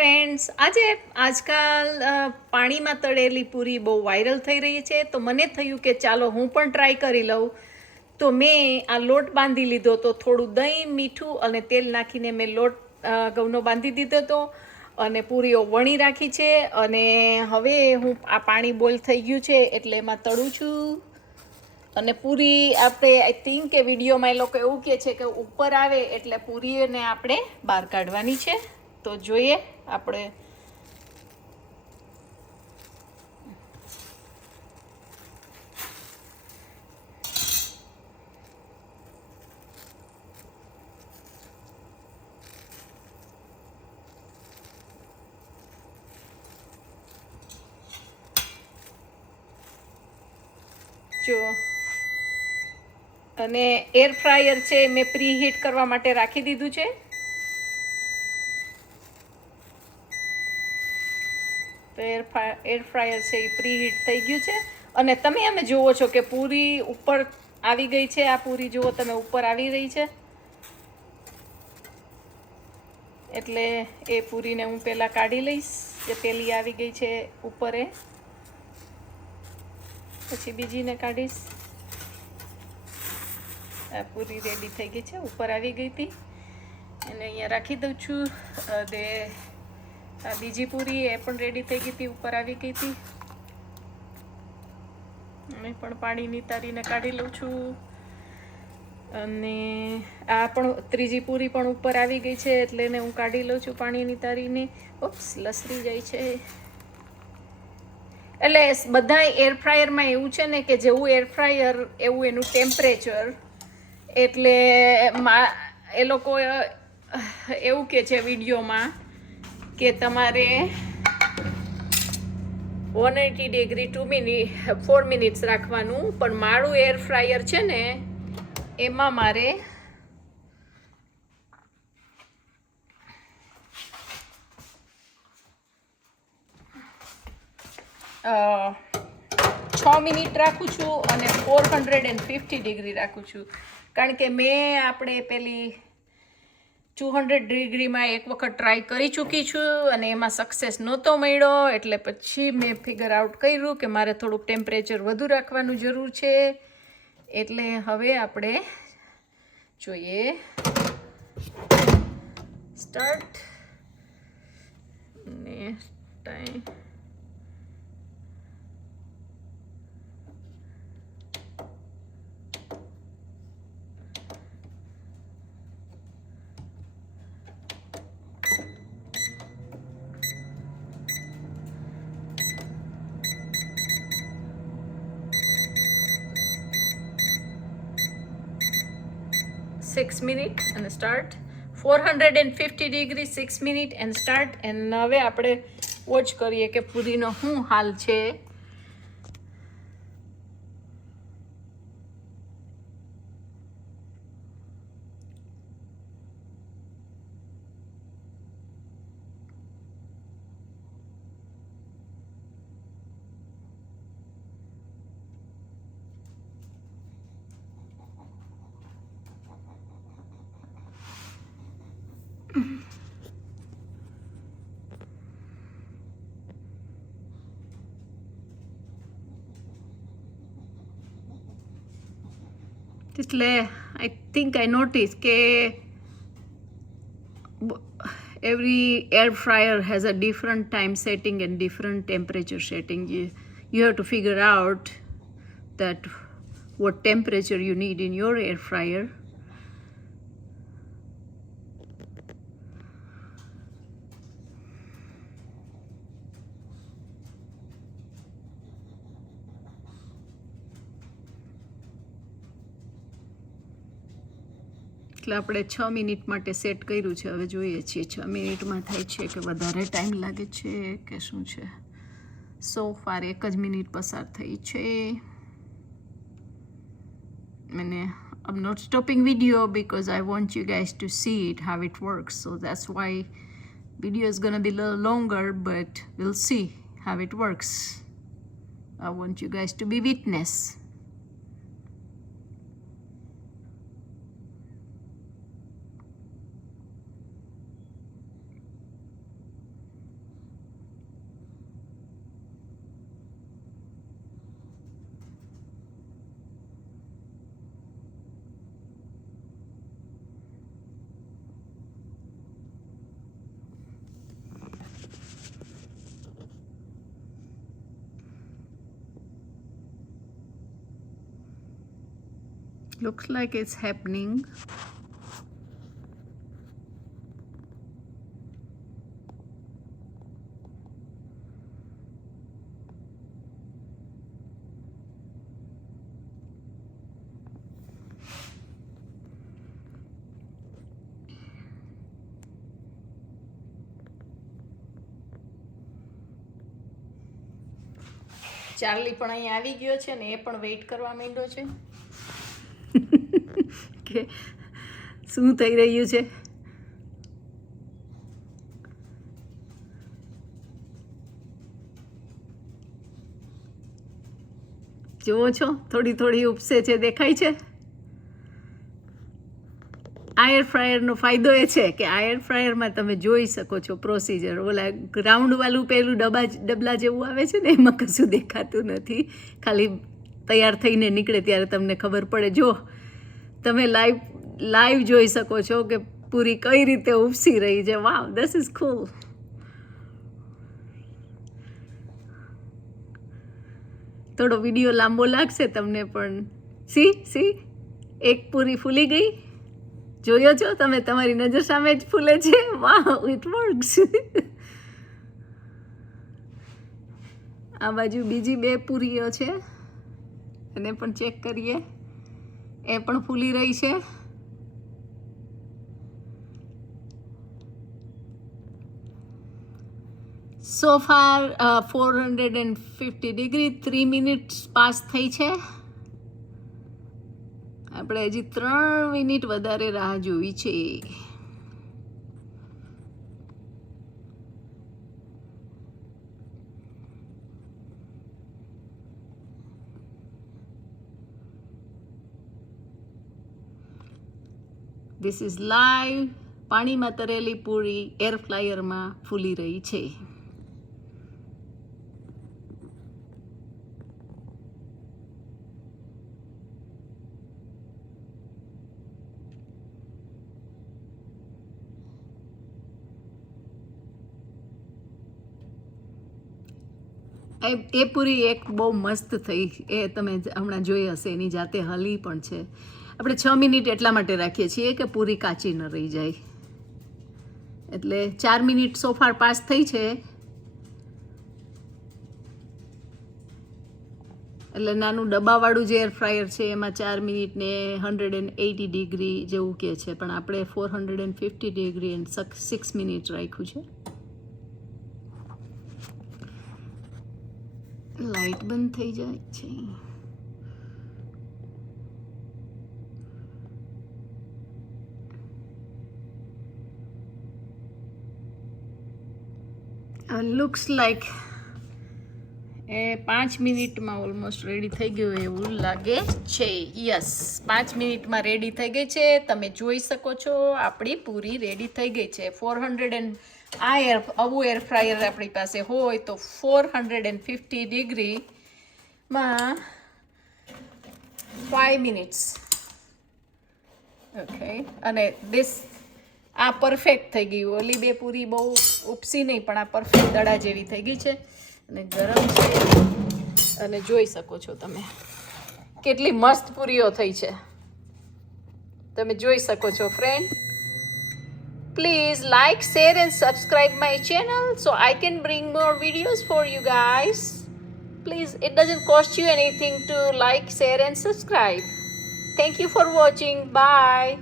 Friends, આજકાલ પાણીમાં તળેલી પૂરી બહુ વાયરલ થઈ રહી છે. તો મને થયું કે ચાલો હું પણ ટ્રાય કરી લઉં. તો મેં આ લોટ બાંધી લીધો તો થોડું દહીં, મીઠું અને તેલ નાખીને મેં લોટ ઘઉંનો બાંધી દીધો હતો અને પૂરીઓ વણી રાખી છે. અને હવે હું આ પાણી બોઇલ થઈ ગયું છે એટલે એમાં તળું છું. અને પૂરી આપણે આઈ થિંક કે વિડીયોમાં એ લોકો એવું કહે છે કે ઉપર આવે એટલે પૂરીને આપણે બહાર કાઢવાની છે. તો જોઈએ આપણે. જો અને એર ફ્રાયર છે મેં પ્રી હીટ કરવા માટે રાખી દીધું છે. તો એર ફ્રાયર છે એ પ્રી હીટ થઈ ગયું છે. અને તમે અમે જુઓ છો કે પૂરી ઉપર આવી ગઈ છે. આ પૂરી જુઓ તમે, ઉપર આવી રહી છે. એટલે એ પૂરીને હું પહેલાં કાઢી લઈશ જે પેલી આવી ગઈ છે ઉપર, એ પછી બીજીને કાઢીશ. આ પૂરી રેડી થઈ ગઈ છે, ઉપર આવી ગઈ હતી એને અહીંયા રાખી દઉં છું. અને આ બીજી પૂરી એ પણ રેડી થઈ ગઈ હતી, ઉપર આવી ગઈ હતી. એ પણ પાણી નિતારીને કાઢી લઉં છું. અને આ પણ ત્રીજી પૂરી પણ ઉપર આવી ગઈ છે એટલે એને હું કાઢી લઉં છું પાણી નિતારીને. ઓપ્સ, લસરી જાય છે. એટલે બધા એર ફ્રાયરમાં એવું છે ને કે જેવું એર ફ્રાયર એવું એનું ટેમ્પરેચર. એટલે એ લોકો એવું કહે છે વિડીયોમાં કે તમારે 180 ડિગ્રી 4 મિનિટ્સ રાખવાનું. પણ મારું એર ફ્રાયર છે ને એમાં મારે 6 મિનિટ રાખું છું અને 450 ડિગ્રી રાખું છું. કારણ કે મેં આપણે પેલી 200 ડિગ્રીમાં એક વખત ટ્રાય કરી ચૂકી છું અને એમાં સક્સેસ નહોતો મળ્યો. એટલે પછી મેં ફિગર આઉટ કર્યું કે મારે થોડુંક ટેમ્પરેચર વધુ રાખવાનું જરૂર છે. એટલે હવે આપણે જોઈએ. સ્ટાર્ટ ને ટાઈમ. સિક્સ મિનિટ અને start. 450 degree 6 minute and start. And હવે આપણે વોચ કરીએ કે પૂરીનો શું હાલ છે. એટલે આઈ થિંક આઈ નોટિસ કે every air fryer has a different time setting and different temperature setting. You have to figure out that what temperature you need in your air fryer. એટલે આપણે 6 minute માટે set કર્યું છે. હવે જોઈએ છીએ 6 મિનિટમાં થાય છે કે વધારે ટાઈમ લાગે છે કે શું છે. સો ફાર 1 જ મિનિટ પસાર થઈ છે. અને I'm not stopping video because I want you guys to see it how it works. So that's why video is gonna be a little longer, but we'll see how it works. I want you guys to be witness. Looks like it's happening. Charlie પણ અહીંયા આવી ગયો છે ને એ પણ weight કરવા માંડ્યો છે કે શું થઈ રહ્યું છે. જુઓ છો થોડી થોડી ઉપસે છે, દેખાય છે. આ એર ફ્રાયરનો ફાયદો એ છે કે આ એર ફ્રાયરમાં તમે જોઈ શકો છો પ્રોસિજર. ઓલા રાઉન્ડ વાળું પેલું ડબલા જેવું આવે છે ને એમાં કશું દેખાતું નથી, ખાલી તૈયાર થઈને નીકળે ત્યારે તમને ખબર પડે. જો તમે લાઈવ જોઈ શકો છો કે પૂરી કઈ રીતે ઉપસી રહી છે. વાવ, ધીસ ઇઝ કૂલ. થોડો વિડીયો લાંબો લાગશે તમને પણ. સી એક પૂરી ફૂલી ગઈ. જોયો છો તમે, તમારી નજર સામે જ ફૂલે છે. વાવ, ઇટ વર્ક્સ. આ બાજુ બીજી 2 પૂરીઓ છે, એને પણ ચેક કરીએ. એ પણ ફૂલી રહી છે. સો ફાર 450 ડિગ્રી 3 મિનિટ્સ પાસ થઈ છે. આપણે હજી 3 મિનિટ વધારે રાહ જોવી છે. This is live. પાણીમાં તરેલી પૂરી એર ફ્રાયરમાં ફૂલી રહી છે. એ પૂરી એક બહુ મસ્ત થઈ. એ તમે હમણાં જોઈ હશે, એની જાતે હલી પણ છે. આપણે 6 મિનિટ એટલા માટે રાખીએ છીએ કે પૂરી કાચી ન રહી જાય. એટલે 4 મિનિટ સો ફાર પાસ થઈ છે. એટલે નાનું ડબ્બાવાળું જે એર ફ્રાયર છે એમાં 4 મિનિટ ને 180 ડિગ્રી જેવું કહે છે, પણ આપણે 450 ડિગ્રી એન્ડ 6 મિનિટ રાખ્યું છે. લાઇટ બંધ થઈ જાય છે. લુક્સ લાઈક એ 5 મિનિટમાં ઓલમોસ્ટ રેડી થઈ ગયું એવું લાગે છે. યસ, 5 મિનિટમાં રેડી થઈ ગઈ છે. તમે જોઈ શકો છો આપણી પૂરી રેડી થઈ ગઈ છે. 400 આવું એર ફ્રાયર આપણી પાસે હોય તો 450 ડિગ્રીમાં 5 મિનિટ્સ. ઓકે, અને આ પરફેક્ટ થઈ ગયું. ઓલી 2 પૂરી બહુ ઉપસી નહીં, પણ આ પરફેક્ટ દડા જેવી થઈ ગઈ છે અને ગરમ છે. અને જોઈ શકો છો તમે કેટલી મસ્ત પૂરીઓ થઈ છે. તમે જોઈ શકો છો friend. Please like, share and subscribe my channel so I can bring more videos for you guys. Please, it doesn't cost you anything to like, share and subscribe. Thank you for watching. Bye.